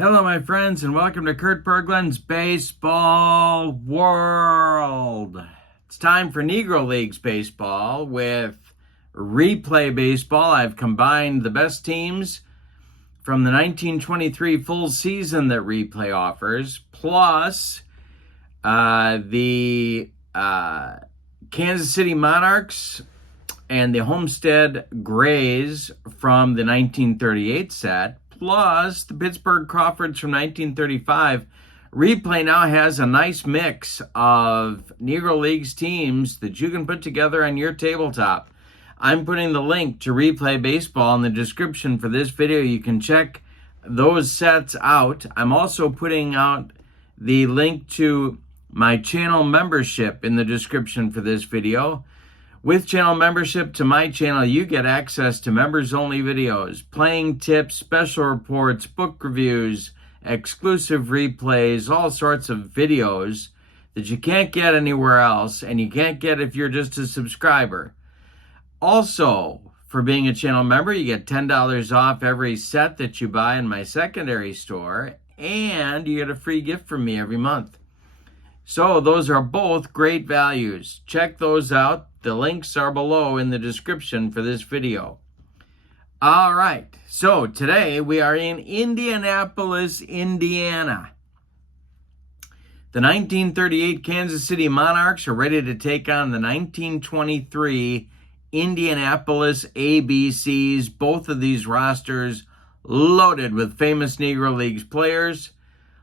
Hello, my friends, and welcome to Kurt Berglund's Baseball World. It's time for Negro Leagues baseball with replay baseball. I've combined the best teams from the 1923 full season that replay offers, plus the Kansas City Monarchs and the Homestead Grays from the 1938 set, plus the Pittsburgh Crawfords from 1935. Replay now has a nice mix of Negro Leagues teams that you can put together on your tabletop. I'm putting the link to Replay Baseball in the description for this video. You can check those sets out. I'm also putting out the link to my channel membership in the description for this video. With channel membership to my channel, you get access to members-only videos, playing tips, special reports, book reviews, exclusive replays, all sorts of videos that you can't get anywhere else, and you can't get if you're just a subscriber. Also, for being a channel member, you get $10 off every set that you buy in my secondary store, and you get a free gift from me every month. So those are both great values. Check those out. The links are below in the description for this video. All right, so today we are in Indianapolis, Indiana. The 1938 Kansas City Monarchs are ready to take on the 1923 Indianapolis ABCs. Both of these rosters loaded with famous Negro Leagues players.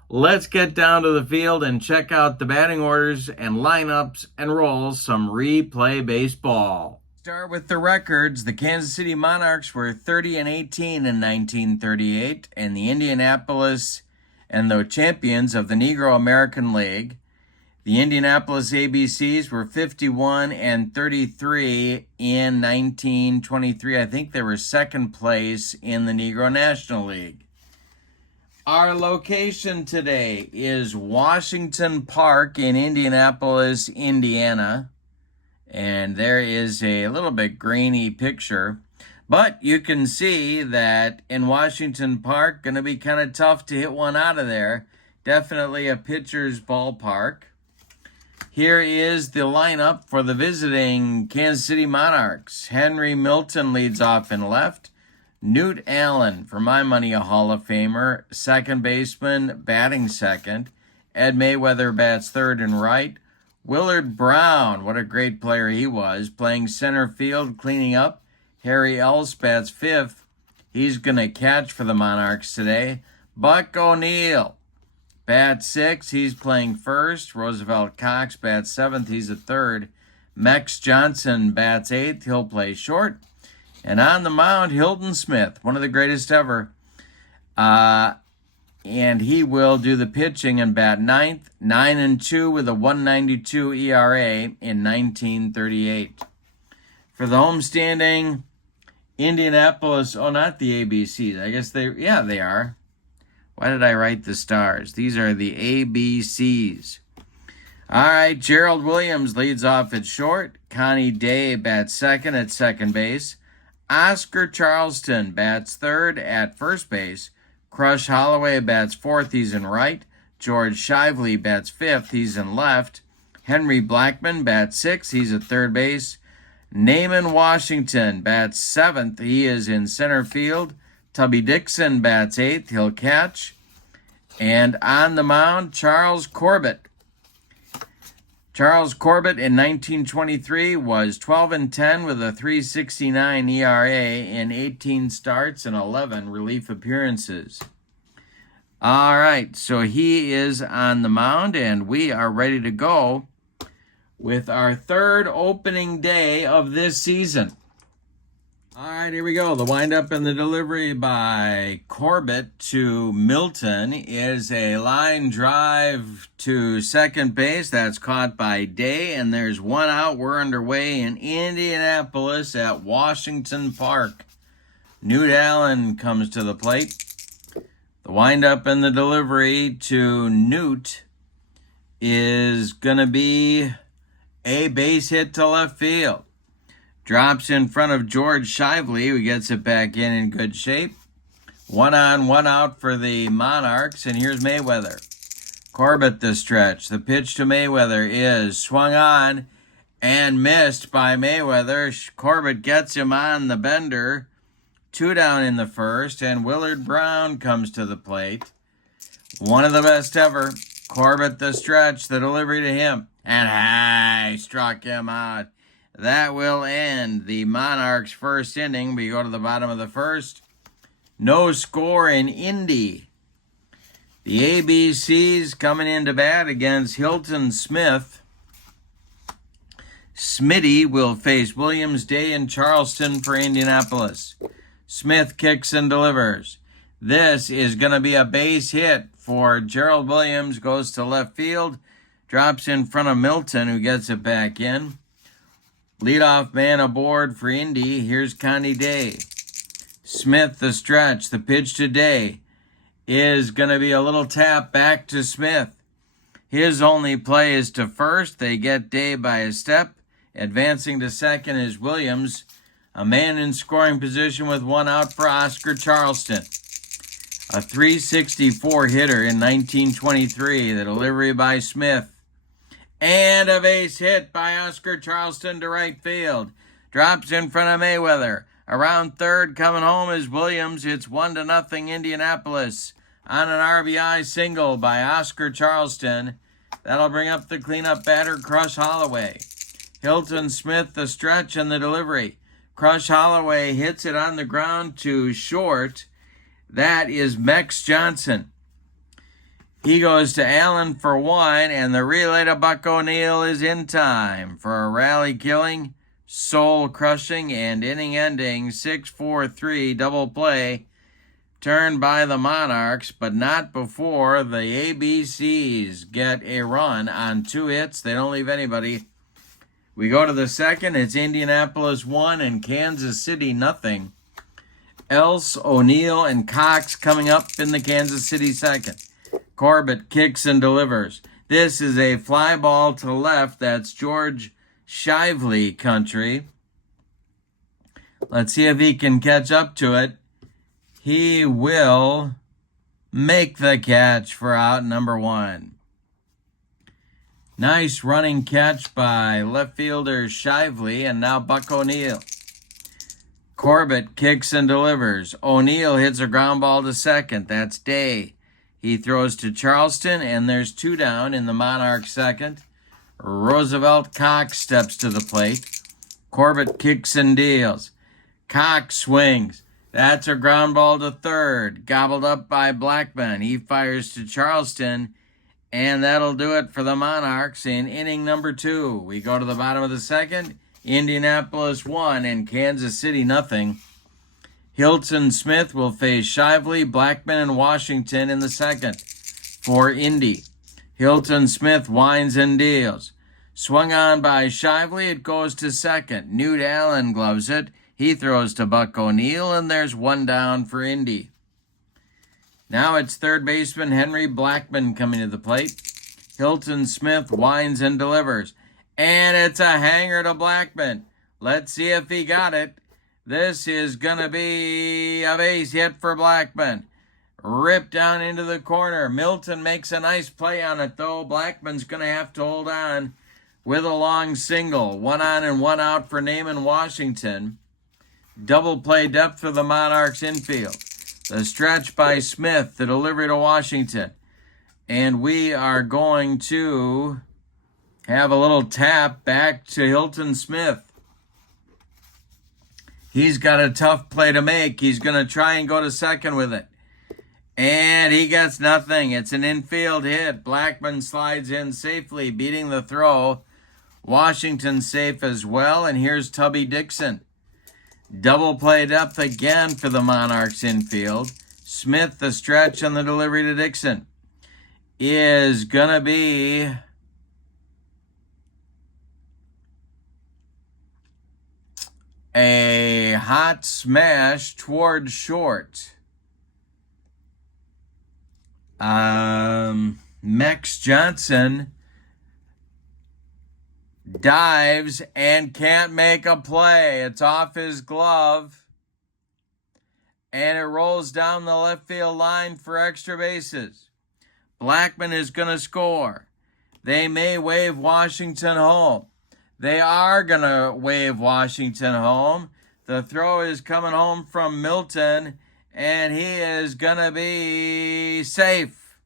Let's get down to the field and check out the batting orders and lineups and roll some replay baseball. Start with the records. The Kansas City Monarchs were 30-18 in 1938, and the Indianapolis and the champions of the Negro American League. The Indianapolis ABCs were 51-33 in 1923. I think they were second place in the Negro National League. Our location today is Washington Park in Indianapolis, Indiana. And there is a little bit grainy picture. But you can see that in Washington Park, going to be kind of tough to hit one out of there. Definitely a pitcher's ballpark. Here is the lineup for the visiting Kansas City Monarchs. Henry Milton leads off in left. Newt Allen, for my money, a Hall of Famer, second baseman, batting second. Ed Mayweather bats third and right. Willard Brown, what a great player he was, playing center field, cleaning up. Harry Else bats fifth. He's going to catch for the Monarchs today. Buck O'Neill bats sixth. He's playing first. Roosevelt Cox bats seventh. He's a third. Mex Johnson bats eighth. He'll play short. And on the mound, Hilton Smith, one of the greatest ever. And he will do the pitching and bat ninth, 9-2 with a 1.92 ERA in 1938. For the homestanding Indianapolis, not the ABCs. I guess they are. Why did I write the stars? These are the ABCs. All right, Gerald Williams leads off at short. Connie Day bats second at second base. Oscar Charleston bats third at first base. Crush Holloway bats fourth, he's in right. George Shively bats fifth, he's in left. Henry Blackman bats sixth, he's at third base. Naaman Washington bats seventh, he is in center field. Tubby Dixon bats eighth, he'll catch. And on the mound, Charles Corbett. Charles Corbett in 1923 was 12-10 with a 3.69 ERA in 18 starts and 11 relief appearances. All right, so he is on the mound, and we are ready to go with our third opening day of this season. All right, here we go. The windup and the delivery by Corbett to Milton is a line drive to second base. That's caught by Day, and there's one out. We're underway in Indianapolis at Washington Park. Newt Allen comes to the plate. The windup and the delivery to Newt is going to be a base hit to left field. Drops in front of George Shively, who gets it back in good shape. 1 on, 1 out for the Monarchs, and here's Mayweather. Corbett the stretch. The pitch to Mayweather is swung on and missed by Mayweather. Corbett gets him on the bender. 2 down in the first, and Willard Brown comes to the plate. One of the best ever. Corbett the stretch, the delivery to him, and high struck him out. That will end the Monarchs' first inning. We go to the bottom of the first. No score in Indy. The ABCs coming into bat against Hilton Smith. Smitty will face Williams Day in Charleston for Indianapolis. Smith kicks and delivers. This is going to be a base hit for Gerald Williams. Goes to left field. Drops in front of Milton, who gets it back in. Leadoff man aboard for Indy. Here's Connie Day. Smith the stretch. The pitch to Day is going to be a little tap back to Smith. His only play is to first. They get Day by a step. Advancing to second is Williams. A man in scoring position with 1 out for Oscar Charleston. A .364 hitter in 1923. The delivery by Smith. And a base hit by Oscar Charleston to right field. Drops in front of Mayweather. Around third, coming home is Williams. It's 1-0 Indianapolis on an RBI single by Oscar Charleston. That'll bring up the cleanup batter, Crush Holloway. Hilton Smith the stretch and the delivery. Crush Holloway hits it on the ground to short. That is Mex Johnson. He goes to Allen for 1, and the relay to Buck O'Neil is in time for a rally-killing, soul-crushing, and inning-ending 6-4-3 double play turned by the Monarchs, but not before the ABCs get a run on 2 hits. They don't leave anybody. We go to the second. It's Indianapolis 1 and Kansas City 0. Else, O'Neal, and Cox coming up in the Kansas City second. Corbett kicks and delivers. This is a fly ball to left. That's George Shively country. Let's see if he can catch up to it. He will make the catch for out number 1. Nice running catch by left fielder Shively, and now Buck O'Neil. Corbett kicks and delivers. O'Neal hits a ground ball to second. That's Day. He throws to Charleston, and there's 2 down in the Monarch second. Roosevelt Cox steps to the plate. Corbett kicks and deals. Cox swings. That's a ground ball to third. Gobbled up by Blackman. He fires to Charleston, and that'll do it for the Monarchs in inning number 2. We go to the bottom of the second. Indianapolis 1 and Kansas City 0. Hilton Smith will face Shively, Blackman, and Washington in the second for Indy. Hilton Smith winds and deals. Swung on by Shively, it goes to second. Newt Allen gloves it. He throws to Buck O'Neil, and there's 1 down for Indy. Now it's third baseman Henry Blackman coming to the plate. Hilton Smith winds and delivers. And it's a hanger to Blackman. Let's see if he got it. This is going to be a base hit for Blackman. Ripped down into the corner. Milton makes a nice play on it, though. Blackman's going to have to hold on with a long single. 1 on and 1 out for Naaman Washington. Double play depth for the Monarchs infield. The stretch by Smith, the delivery to Washington. And we are going to have a little tap back to Hilton Smith. He's got a tough play to make. He's going to try and go to second with it. And he gets nothing. It's an infield hit. Blackman slides in safely, beating the throw. Washington safe as well. And here's Tubby Dixon. Double play depth again for the Monarchs infield. Smith, the stretch on the delivery to Dixon, is going to be a hot smash toward short. Mex Johnson dives and can't make a play. It's off his glove. and it rolls down the left field line for extra bases. Blackman is going to score. They may wave Washington home. They are going to wave Washington home. The throw is coming home from Milton, and he is going to be safe.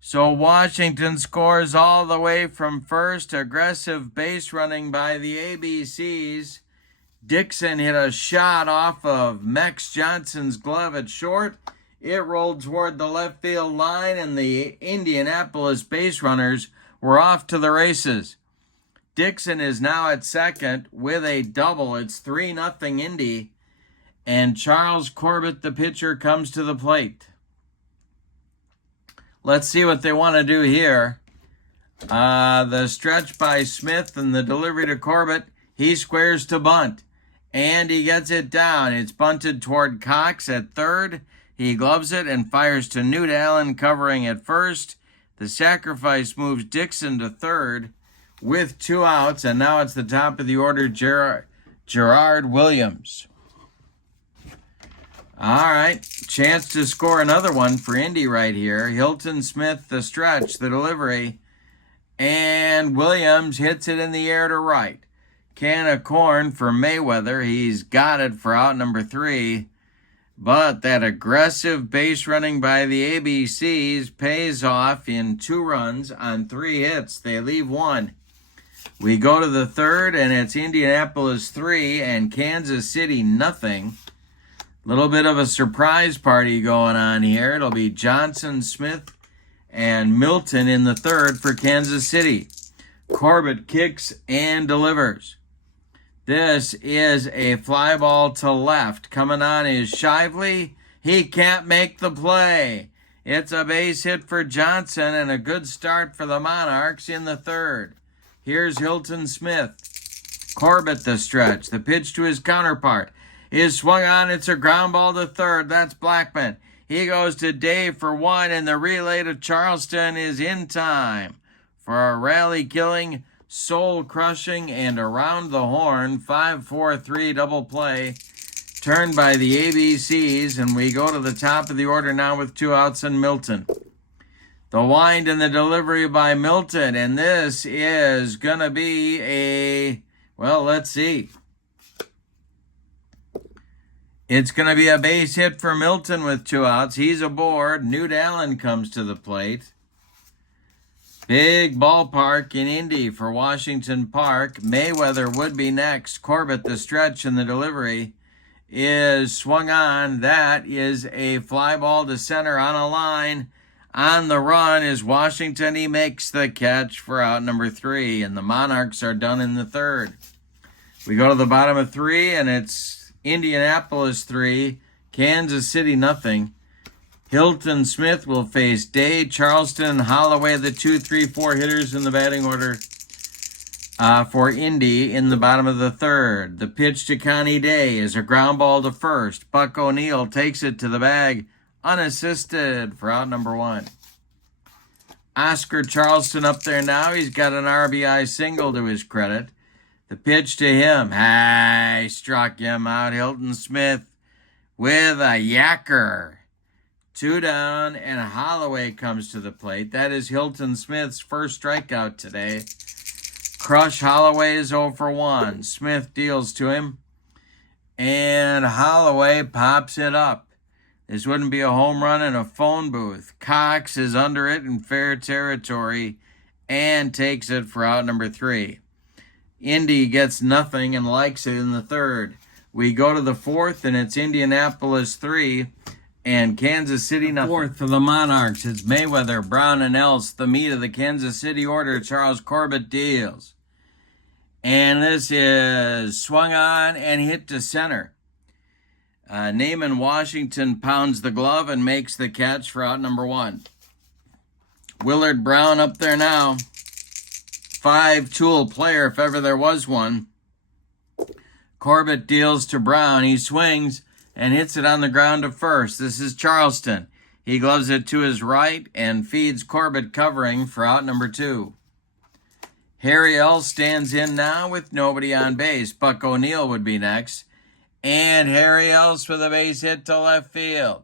So Washington scores all the way from first. Aggressive base running by the ABCs. Dixon hit a shot off of Mex Johnson's glove at short. It rolled toward the left field line, and the Indianapolis base runners were off to the races. Dixon is now at second with a double. It's 3-0 Indy, and Charles Corbett, the pitcher, comes to the plate. Let's see what they want to do here. The stretch by Smith and the delivery to Corbett. He squares to bunt, and he gets it down. It's bunted toward Cox at third. He gloves it and fires to Newt Allen covering at first. The sacrifice moves Dixon to third with 2 outs, and now it's the top of the order, Gerard Williams. All right, chance to score another one for Indy right here. Hilton, Smith, the stretch, the delivery, and Williams hits it in the air to right. Can of corn for Mayweather. He's got it for out number 3. But that aggressive base running by the ABCs pays off in 2 runs on 3 hits. They leave 1. We go to the third, and it's Indianapolis 3 and Kansas City nothing. Little bit of a surprise party going on here. It'll be Johnson, Smith, and Milton in the third for Kansas City. Corbett kicks and delivers. This is a fly ball to left. Coming on is Shively. He can't make the play. It's a base hit for Johnson and a good start for the Monarchs in the third. Here's Hilton Smith. Corbett the stretch. The pitch to his counterpart is swung on. It's a ground ball to third. That's Blackman. He goes to Dave for 1, and the relay to Charleston is in time for a rally-killing, soul-crushing, and around the horn 5-4-3 double play turned by the ABCs, and we go to the top of the order now with 2 outs and Milton. The wind and the delivery by Milton, and this is going to be let's see. It's going to be a base hit for Milton with 2 outs. He's aboard. Newt Allen comes to the plate. Big ballpark in Indy for Washington Park. Mayweather would be next. Corbett, the stretch and the delivery is swung on. That is a fly ball to center on a line. On the run is Washington. He makes the catch for out number 3, and the Monarchs are done in the third. We go to the bottom of 3, and it's Indianapolis 3, Kansas City nothing. Hilton Smith will face Day, Charleston, Holloway, the 2, 3, 4 hitters in the batting order for Indy in the bottom of the third. The pitch to Connie Day is a ground ball to first. Buck O'Neill takes it to the bag unassisted for out number 1. Oscar Charleston up there now. He's got an RBI single to his credit. The pitch to him. He struck him out. Hilton Smith with a yacker. 2 down, and Holloway comes to the plate. That is Hilton Smith's first strikeout today. Crush Holloway is 0 for 1. Smith deals to him, and Holloway pops it up. This wouldn't be a home run in a phone booth. Cox is under it in fair territory and takes it for out number 3. Indy gets nothing and likes it in the third. We go to the fourth, and it's Indianapolis 3 and Kansas City nothing. Fourth for the Monarchs. It's Mayweather, Brown, and Else. The meat of the Kansas City order. Charles Corbett deals. And this is swung on and hit to center. Naaman Washington pounds the glove and makes the catch for out number 1. Willard Brown up there now. 5-tool player if ever there was one. Corbett deals to Brown. He swings and hits it on the ground to first. This is Charleston. He gloves it to his right and feeds Corbett covering for out number 2. Harry L. stands in now with nobody on base. Buck O'Neill would be next. And Harry Else with a base hit to left field.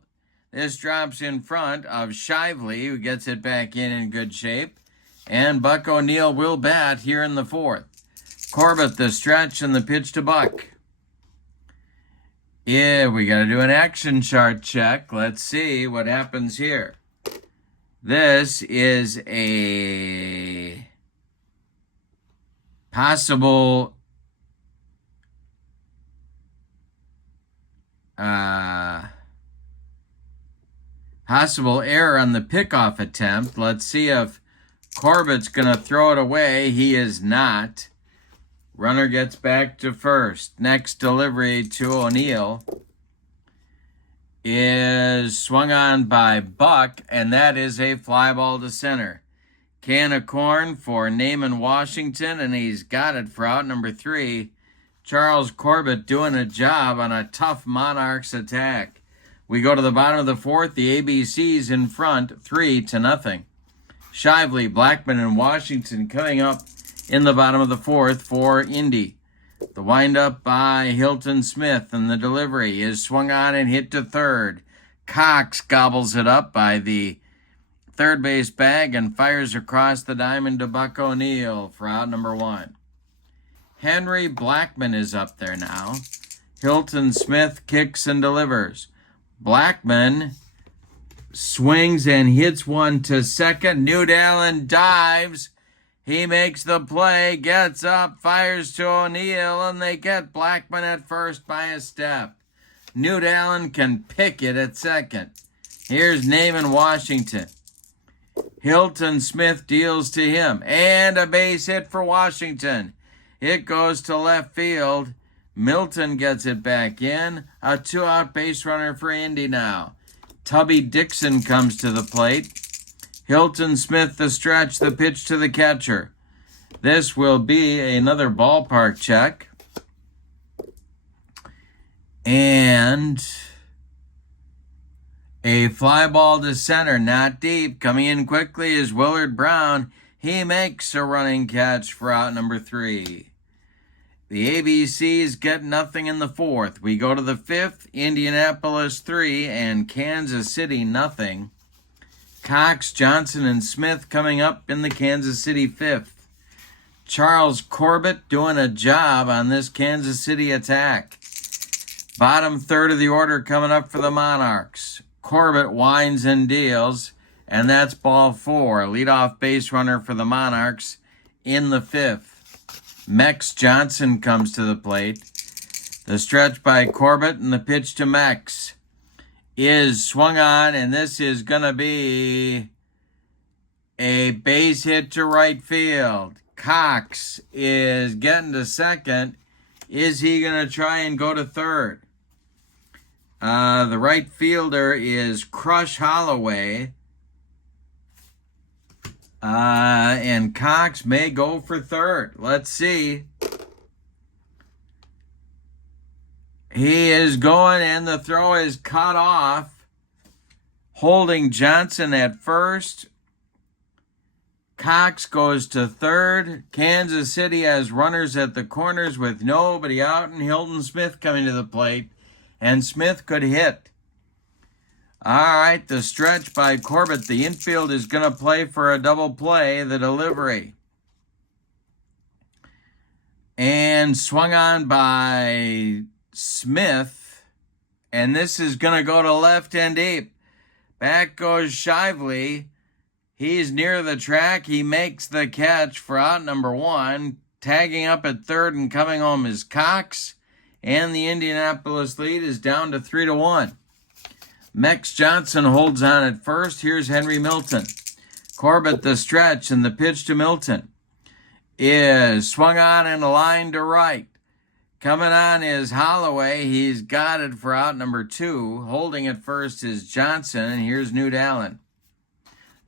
This drops in front of Shively, who gets it back in good shape. And Buck O'Neill will bat here in the fourth. Corbett the stretch and the pitch to Buck. Yeah, we got to do an action chart check. Let's see what happens here. This is a possible error on the pickoff attempt. Let's see if Corbett's going to throw it away. He is not. Runner gets back to first. Next delivery to O'Neill is swung on by Buck, and that is a fly ball to center. Can of corn for Naaman Washington, and he's got it for out number 3. Charles Corbett doing a job on a tough Monarchs attack. We go to the bottom of the fourth. The ABC's in front, 3-0. Shively, Blackman, and Washington coming up in the bottom of the fourth for Indy. The windup by Hilton Smith, and the delivery is swung on and hit to third. Cox gobbles it up by the third base bag and fires across the diamond to Buck O'Neill for out number 1. Henry Blackman is up there now. Hilton Smith kicks and delivers. Blackman swings and hits one to second. Newt Allen dives. He makes the play, gets up, fires to O'Neill, and they get Blackman at first by a step. Newt Allen can pick it at second. Here's Naaman Washington. Hilton Smith deals to him, and a base hit for Washington. It goes to left field. Milton gets it back in. A 2-out base runner for Indy now. Tubby Dixon comes to the plate. Hilton Smith the stretch, the pitch to the catcher. This will be another ballpark check. And a fly ball to center, not deep. Coming in quickly is Willard Brown. He makes a running catch for out number 3. The ABCs get nothing in the fourth. We go to the fifth, Indianapolis 3 and Kansas City nothing. Cox, Johnson, and Smith coming up in the Kansas City fifth. Charles Corbett doing a job on this Kansas City attack. Bottom third of the order coming up for the Monarchs. Corbett winds and deals, and that's ball 4. Leadoff base runner for the Monarchs in the fifth. Mex Johnson comes to the plate. The stretch by Corbett and the pitch to Mex is swung on, and this is going to be a base hit to right field. Cox is getting to second. Is he going to try and go to third? The right fielder is Crush Holloway. And Cox may go for third. Let's see. He is going, and the throw is cut off. Holding Johnson at first. Cox goes to third. Kansas City has runners at the corners with nobody out, and Hilton Smith coming to the plate. And Smith could hit. All right, the stretch by Corbett. The infield is going to play for a double play, the delivery. And swung on by Smith. And this is going to go to left and deep. Back goes Shively. He's near the track. He makes the catch for out number 1. Tagging up at third and coming home is Cox. And the Indianapolis lead is down to 3-1. Mex Johnson holds on at first. Here's Henry Milton. Corbett the stretch, and the pitch to Milton is swung on and a line to right. Coming on is Holloway. He's got it for out number 2. Holding at first is Johnson, and here's Newt Allen.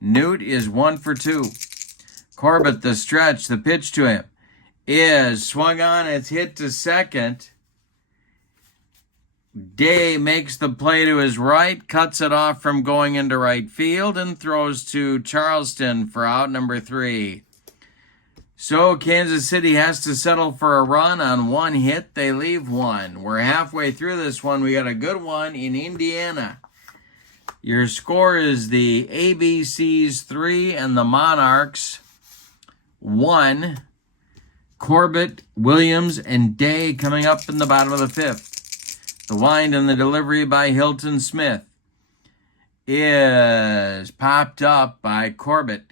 Newt is 1 for 2. Corbett the stretch, the pitch to him is swung on. It's hit to second. Day makes the play to his right, cuts it off from going into right field, and throws to Charleston for out number 3. So Kansas City has to settle for a run. On one hit, they leave one. We're halfway through this one. We got a good one in Indiana. Your score is the ABCs 3 and the Monarchs 1. Corbett, Williams, and Day coming up in the bottom of the fifth. The wind and the delivery by Hilton Smith is popped up by Corbett.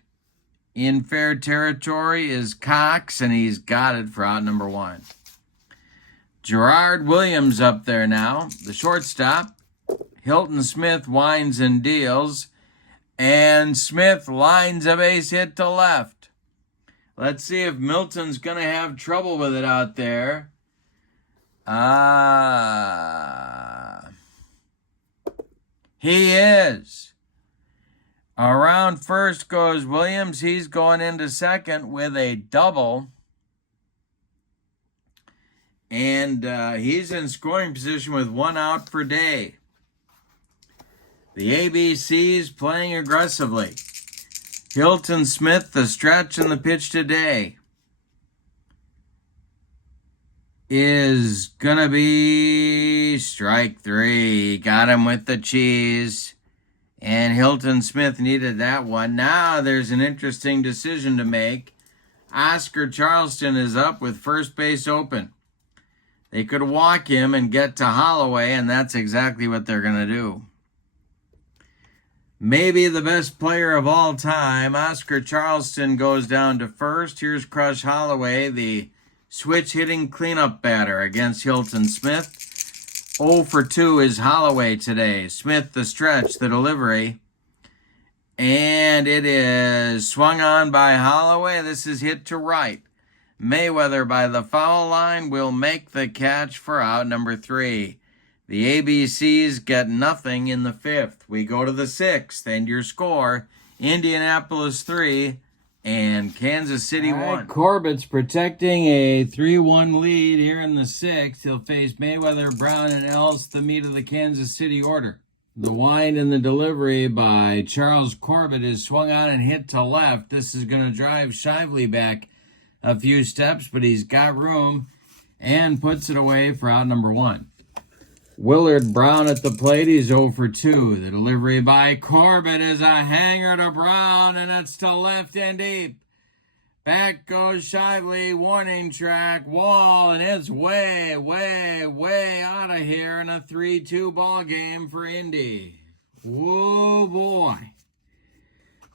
In fair territory is Cox, and he's got it for out number 1. Gerard Williams up there now, the shortstop. Hilton Smith winds and deals, and Smith lines a base hit to left. Let's see if Milton's going to have trouble with it out there. He is. Around first goes Williams. He's going into second with a double. And he's in scoring position with 1 out for Day. The ABC's playing aggressively. Hilton Smith, the stretch and the pitch today is going to be strike 3. Got him with the cheese. And Hilton Smith needed that one. Now there's an interesting decision to make. Oscar Charleston is up with first base open. They could walk him and get to Holloway, and that's exactly what they're going to do. Maybe the best player of all time, Oscar Charleston, goes down to first. Here's Crush Holloway, the switch-hitting cleanup batter against Hilton Smith. 0 for 2 is Holloway today. Smith, the stretch, the delivery. And it is swung on by Holloway. This is hit to right. Mayweather by the foul line will make the catch for out number 3. The ABCs get nothing in the fifth. We go to the sixth, and your score, Indianapolis 3 and Kansas City 1. Corbett's protecting a 3-1 lead here in the sixth. He'll face Mayweather, Brown, and Ellis, the meat of the Kansas City order. The wind and the delivery by Charles Corbett is swung on and hit to left. This is going to drive Shively back a few steps, but he's got room and puts it away for out number 1. Willard Brown at the plate. He's 0 for 2. The delivery by Corbett is a hanger to Brown, and it's to left and deep. Back goes Shively, warning track, wall, and it's way, way, way out of here in a 3-2 ball game for Indy. Whoa, boy.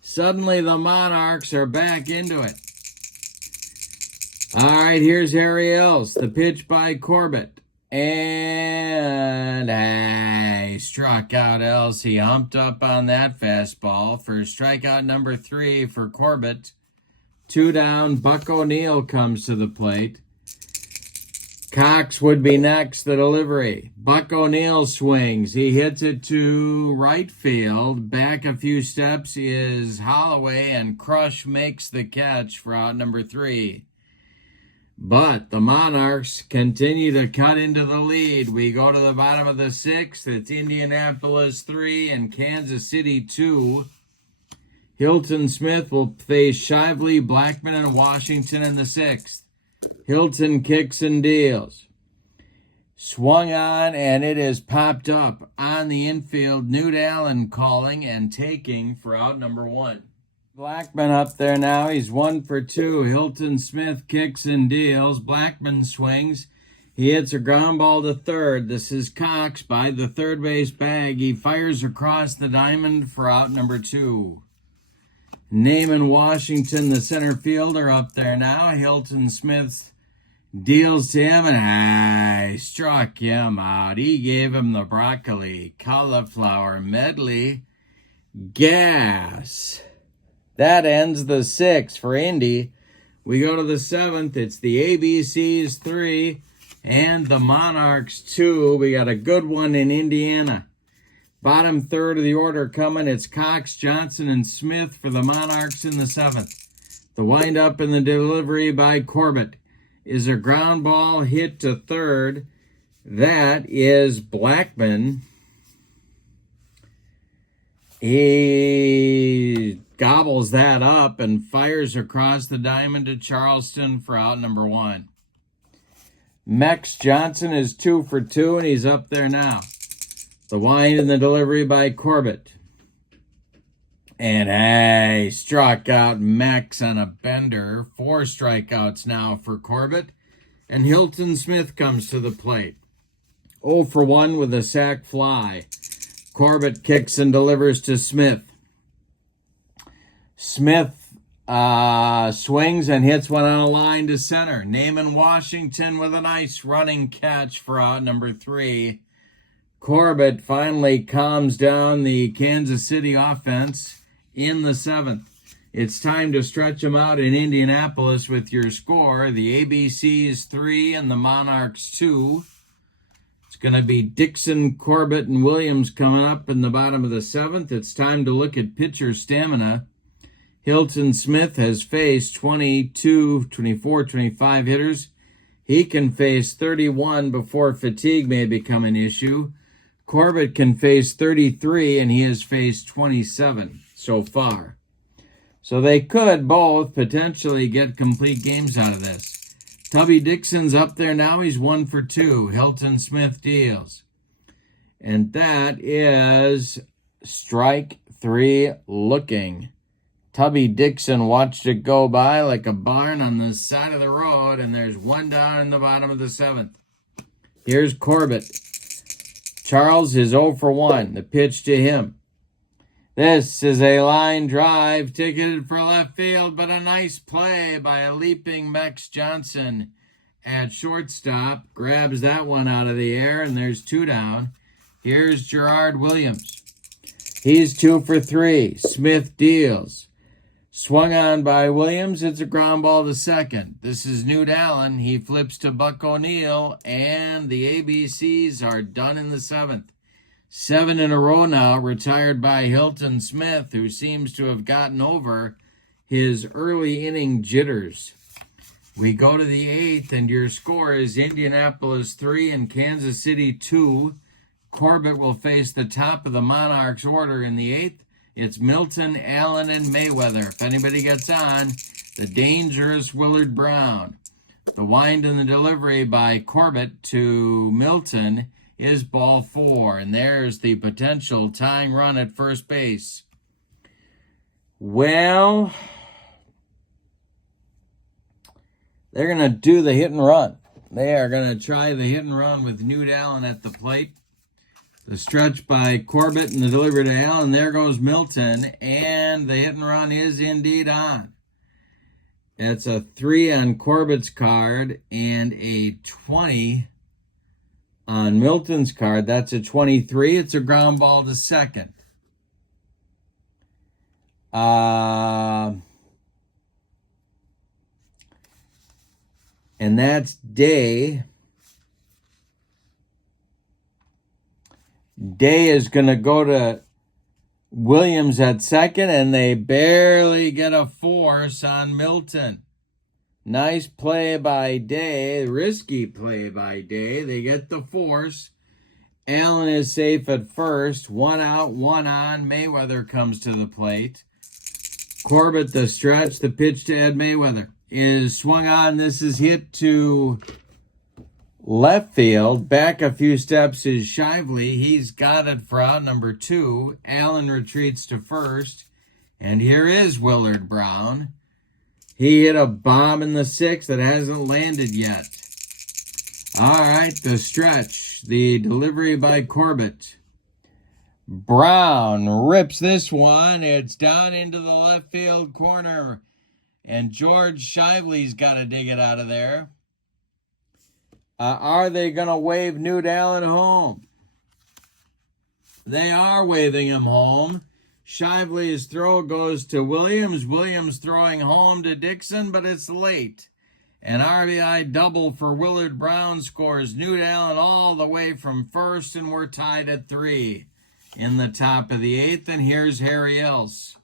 Suddenly the Monarchs are back into it. All right, here's Harry Ellis. The pitch by Corbett. And he struck out Ellis. He humped up on that fastball for strikeout number 3 for Corbett. 2 down. Buck O'Neil comes to the plate. Cox would be next, the delivery. Buck O'Neil swings. He hits it to right field. Back a few steps is Holloway, and Crush makes the catch for out number 3. But the Monarchs continue to cut into the lead. We go to the bottom of the sixth. It's Indianapolis 3 and Kansas City 2. Hilton Smith will face Shively, Blackman, and Washington in the sixth. Hilton kicks and deals. Swung on, and it is popped up on the infield. Newt Allen calling and taking for out number 1. Blackman up there now. He's 1 for 2. Hilton Smith kicks and deals. Blackman swings. He hits a ground ball to third. This is Cox by the third base bag. He fires across the diamond for out number 2. Naaman Washington, the center fielder, up there now. Hilton Smith deals to him, and he struck him out. He gave him the broccoli, cauliflower medley. Gas. That ends the 6th for Indy. We go to the 7th. It's the ABCs 3 and the Monarchs 2. We got a good one in Indiana. Bottom third of the order coming. It's Cox, Johnson, and Smith for the Monarchs in the 7th. The windup and the delivery by Corbett is a ground ball hit to third. That is Blackman. He gobbles that up and fires delivers across the diamond to Charleston for out number 1. Mex Johnson is 2 for 2, and he's up there now. The wind and the delivery by Corbett. And hey, struck out Mex on a bender. 4 strikeouts now for Corbett. And Hilton Smith comes to the plate. 0 for 1 with a sac fly. Corbett kicks and delivers to Smith. Smith swings and hits one on a line to center. Naaman Washington with a nice running catch for out number 3. Corbett finally calms down the Kansas City offense in the 7th. It's time to stretch them out in Indianapolis with your score. The ABCs 3 and the Monarchs 2. It's going to be Dixon, Corbett, and Williams coming up in the bottom of the 7th. It's time to look at pitcher stamina. Hilton Smith has faced 22, 24, 25 hitters. He can face 31 before fatigue may become an issue. Corbett can face 33, and he has faced 27 so far. So they could both potentially get complete games out of this. Tubby Dixon's up there now. He's 1 for 2. Hilton Smith deals. And that is strike 3 looking. Tubby Dixon watched it go by like a barn on the side of the road, and there's 1 down in the bottom of the 7th. Here's Corbett. Charles is 0 for 1. The pitch to him. This is a line drive ticketed for left field, but a nice play by a leaping Mex Johnson at shortstop. Grabs that one out of the air, and there's 2 down. Here's Gerard Williams. He's 2 for 3. Smith deals. Swung on by Williams. It's a ground ball to second. This is Newt Allen. He flips to Buck O'Neil, and the ABCs are done in the 7th. 7 in a row now, retired by Hilton Smith, who seems to have gotten over his early inning jitters. We go to the 8th, and your score is Indianapolis 3 and Kansas City 2. Corbett will face the top of the Monarchs order in the 8th. It's Milton, Allen, and Mayweather. If anybody gets on, the dangerous Willard Brown. The wind and the delivery by Corbett to Milton is ball 4. And there's the potential tying run at first base. Well, they're going to do the hit and run. They are going to try the hit and run with Newt Allen at the plate. The stretch by Corbett and the delivery to Allen. There goes Milton, and the hit and run is indeed on. It's a 3 on Corbett's card and a 20 on Milton's card. That's a 23. It's a ground ball to second. And that's Day. Day is going to go to Williams at second, and they barely get a force on Milton. Nice play by Day, risky play by Day. They get the force. Allen is safe at first. 1 out, 1 on. Mayweather comes to the plate. Corbett, the stretch, the pitch to Ed Mayweather is swung on. This is hit to left field. Back a few steps is Shively. He's got it for out number 2. Allen retreats to first. And here is Willard Brown. He hit a bomb in the 6th that hasn't landed yet. All right, the stretch. The delivery by Corbett. Brown rips this one. It's down into the left field corner. And George Shively's got to dig it out of there. Are they going to wave Newt Allen home? They are waving him home. Shively's throw goes to Williams. Williams throwing home to Dixon, but it's late. An RBI double for Willard Brown scores Newt Allen all the way from first, and we're tied at 3 in the top of the 8th. And here's Harry Else.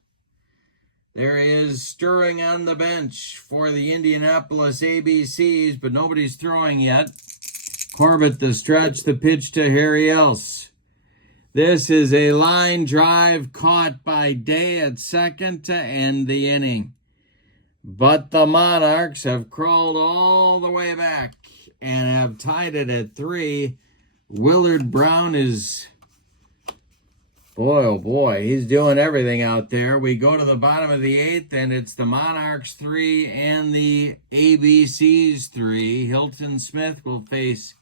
There is stirring on the bench for the Indianapolis ABCs, but nobody's throwing yet. Corbett, the stretch, the pitch to Harry Else. This is a line drive caught by Day at second to end the inning. But the Monarchs have crawled all the way back and have tied it at 3. Willard Brown is, boy, oh boy, he's doing everything out there. We go to the bottom of the 8th, and it's the Monarchs 3 and the ABCs 3. Hilton Smith will face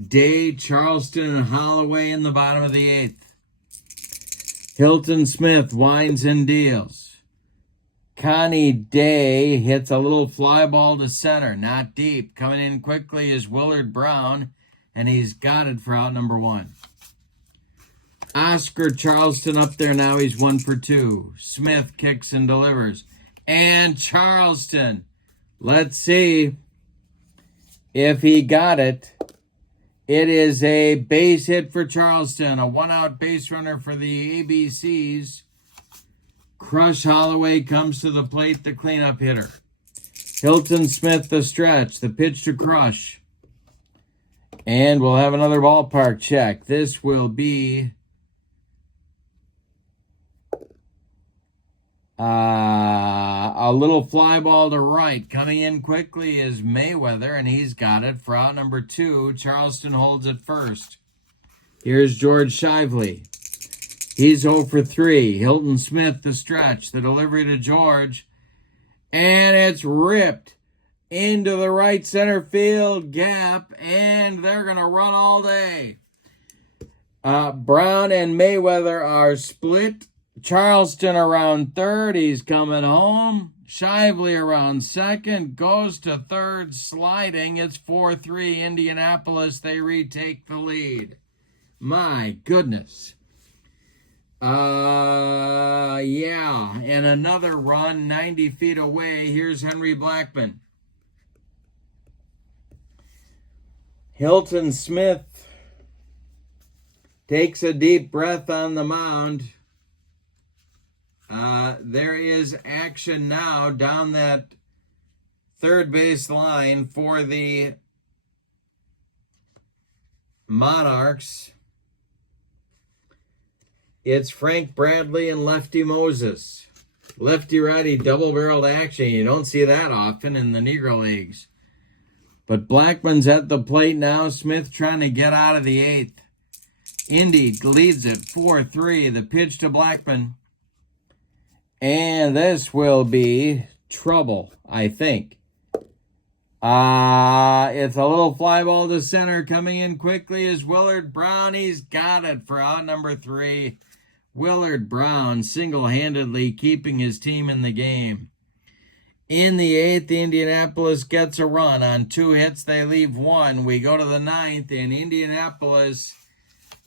Day, Charleston, and Holloway in the bottom of the 8th. Hilton Smith winds and deals. Connie Day hits a little fly ball to center, not deep. Coming in quickly is Willard Brown, and he's got it for out number 1. Oscar Charleston up there now. He's 1 for 2. Smith kicks and delivers. And Charleston, let's see if he got it. It is a base hit for Charleston, a 1-out base runner for the ABCs. Crush Holloway comes to the plate, the cleanup hitter. Hilton Smith the stretch, the pitch to Crush. And we'll have another ballpark check. This will be a little fly ball to right. Coming in quickly is Mayweather, and he's got it for out number 2. Charleston holds it first. Here's George Shively. He's 0 for 3. Hilton Smith, the stretch, the delivery to George. And it's ripped into the right center field gap, and they're going to run all day. Brown and Mayweather are split. Charleston around third. He's coming home. Shively around second. Goes to third, sliding. It's 4-3 Indianapolis. They retake the lead. My goodness. Yeah, and another run 90 feet away. Here's Henry Blackman. Hilton Smith takes a deep breath on the mound. There is action now down that third base line for the Monarchs. It's Frank Bradley and Lefty Moses. Lefty-righty double-barreled action. You don't see that often in the Negro Leagues. But Blackman's at the plate now. Smith trying to get out of the 8th. Indy leads it 4-3. The pitch to Blackman. And this will be trouble, I think. It's a little fly ball to center. Coming in quickly is Willard Brown. He's got it for out number 3. Willard Brown single-handedly keeping his team in the game. In the 8th, Indianapolis gets a run. On 2 hits, they leave 1. We go to the 9th, and Indianapolis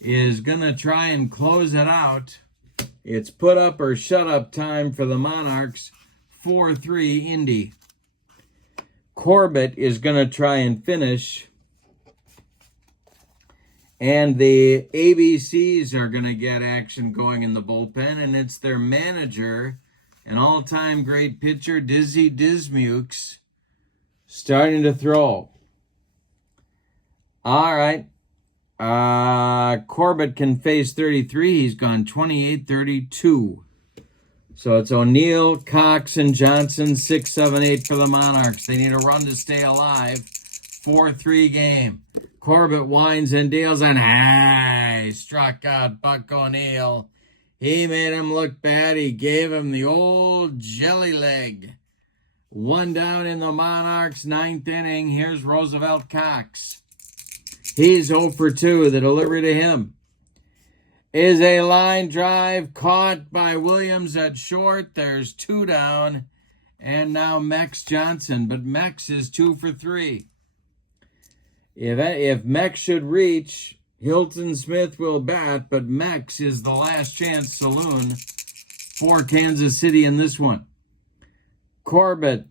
is going to try and close it out. It's put up or shut up time for the Monarchs. 4-3 Indy. Corbett is going to try and finish. And the ABCs are going to get action going in the bullpen, and it's their manager, an all-time great pitcher, Dizzy Dismukes, starting to throw. All right. Corbett can face 33. He's gone 28-32. So it's O'Neill, Cox, and Johnson, 6, 7, 8 for the Monarchs. They need a run to stay alive. 4-3 game. Corbett winds and deals, and struck out Buck O'Neill. He made him look bad. He gave him the old jelly leg. 1 down in the Monarchs' 9th inning. Here's Roosevelt Cox. He's 0 for 2. The delivery to him is a line drive caught by Williams at short. There's 2 down. And now Mex Johnson. But Mex is 2 for 3. If Mex should reach, Hilton Smith will bat, but Mex is the last chance saloon for Kansas City in this one. Corbett,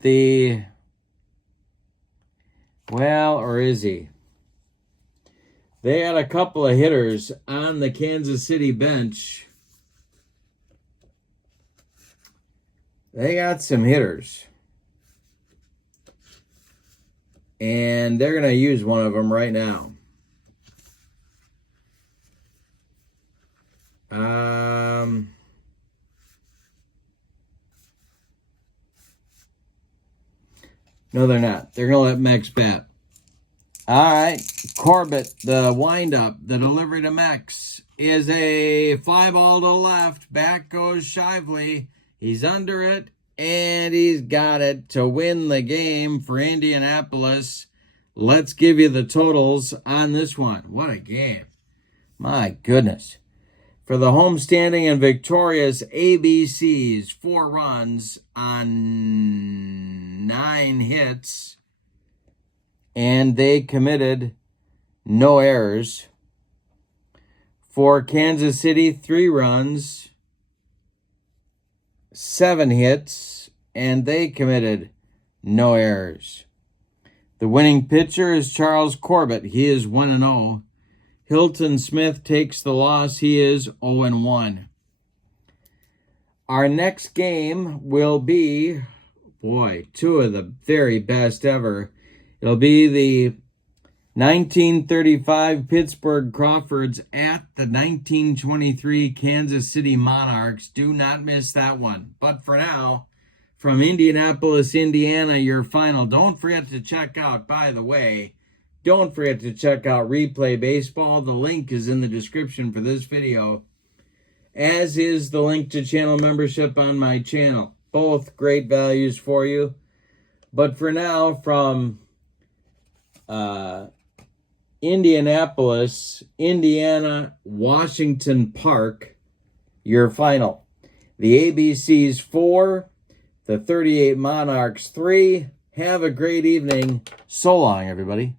or is he? They had a couple of hitters on the Kansas City bench. They got some hitters. And they're going to use one of them right now. No, they're not. They're going to let Mex bat. All right. Corbett, the windup, the delivery to Mex is a fly ball to left. Back goes Shively. He's under it, and he's got it to win the game for Indianapolis. Let's give you the totals on this one. What a game. My goodness. For the homestanding and victorious ABCs, 4 runs on 9 hits, and they committed no errors. For Kansas City, 3 runs, 7 hits, and they committed no errors. The winning pitcher is Charles Corbett. He is 1-0. Hilton Smith takes the loss. He is 0-1. Our next game will be, boy, 2 of the very best ever. It'll be the 1935 Pittsburgh Crawfords at the 1923 Kansas City Monarchs. Do not miss that one. But for now, from Indianapolis, Indiana, your final. Don't forget to check out, by the way, don't forget to check out Replay Baseball. The link is in the description for this video, as is the link to channel membership on my channel. Both great values for you. But for now, from Indianapolis, Indiana, Washington Park, your final. The ABCs 4, the 38 Monarchs 3. Have a great evening. So long, everybody.